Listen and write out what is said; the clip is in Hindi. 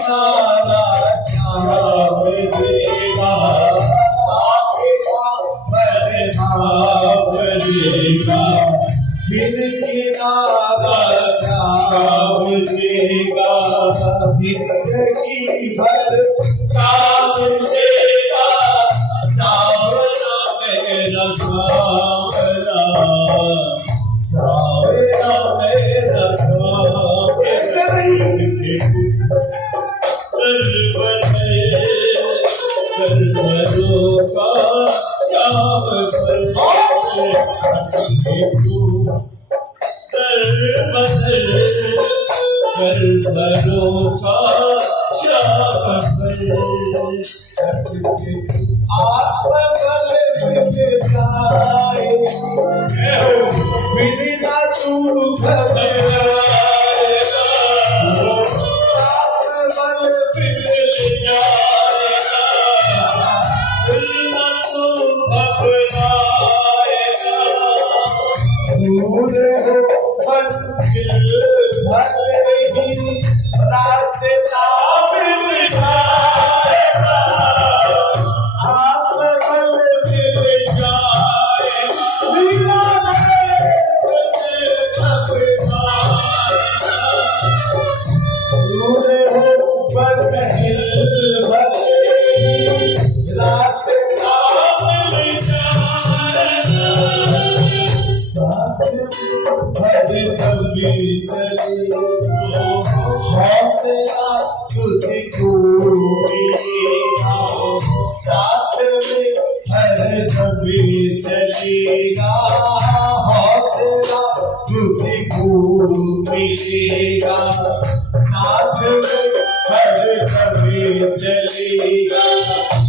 किनारा श्याम देगा, बिन किनारा श्याम देगा, जिंदगी भर काम देगा, सावरा मेरा सावरा, सावरा मेरा सावरा। कर्मरों का श्याम आत्मबल बिन जाए, बिना तू घबराए, आत्मबल बिन जाए, बिना तू घबराए, दूर हो मंजिल भले ही रास्ता मिल जाएगा, आत्मबल मिल जाएगा, बिना दूर हो मंजिल भले ही रास्ता मिल जाएगा, साथ भर कभी चले हौसला तुझको मिलेगा, साथ में हर कभी चलेगा, हौसला तुझको मिलेगा, साथ में हर कभी चलेगा।